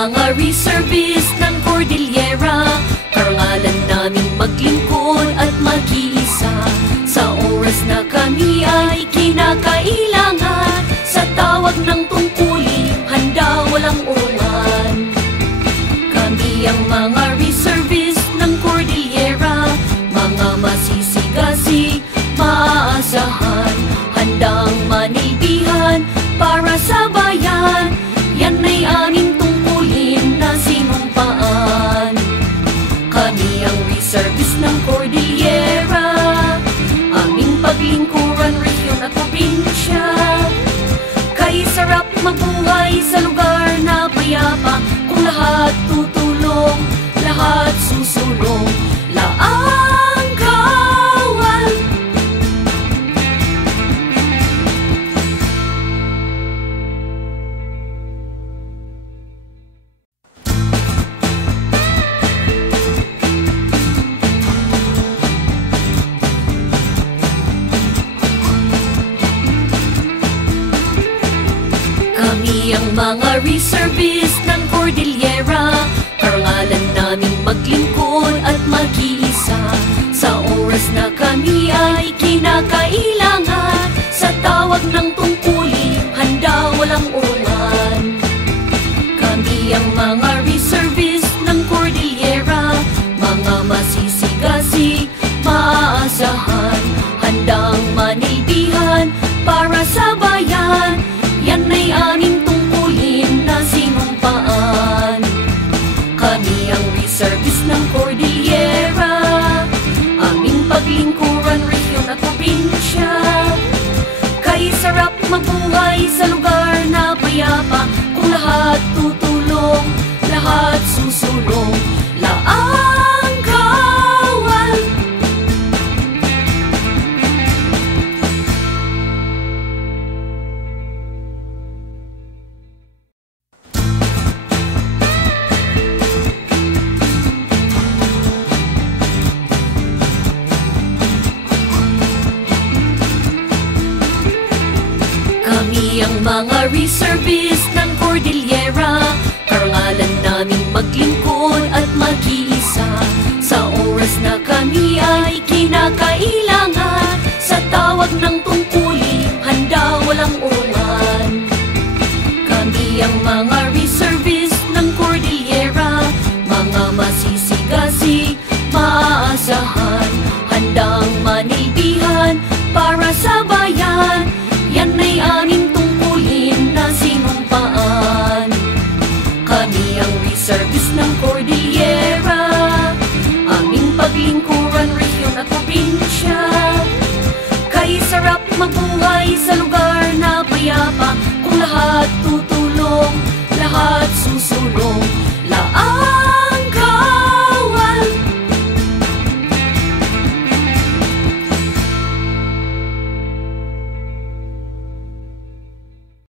mga reservist ng Cordillera, karangalan naming maglingkod at mag-iisa. Sa oras na kami ay kinakailangan, sa tawag ng tungkulin, handa walang urungan. Kami ang mga reservist ng Cordillera, mga masisigasig, maaasahan, handang manilbihan para sa bayan. Yan ay aming tungkulin na sinumpaan. Kami ang reservist ng Cordillera, aming paglingkuran, rehiyon at probinsya. Kay sarap mabuhay sa lugar na payapa, kung lahat tutulong, lahat susulong, laang kawal. Kami ang mga reservist ng Cordillera, karangalan naming maglingkod at mag-iisa. Sa oras na kami ay kinakailangan, sa tawag ng tungkulin, handa walang urungan. Kami ang mga reservist ng Cordillera, mga masisigasig, maaasahan, handang manilbihan para sa bayan. Yan ay aming tungkulin na sinumpaan. Kami ang reservist ng Cordillera, aming paglingkuran, rehiyon at probinsya. Kay sarap mabuhay sa lugar na payapa, kung lahat tutulong, lahat susulong, laang kawal. Kami ang mga reservist ng Cordillera, karangalan naming maglingkod at mag-iisa. Sa oras na kami ay kinakailangan, sa tawag ng tungkulin, handa walang urungan. Kami ang mga reservist ng Cordillera, mga masisigasig, maaasahan, handang manilbihan para sa bayan. Yan ay aming tungkulin na sinumpaan. Kami ang reservist ng Cordillera, aming paglingkuran, rehiyon at probinsya. Kay sarap mabuhay sa lugar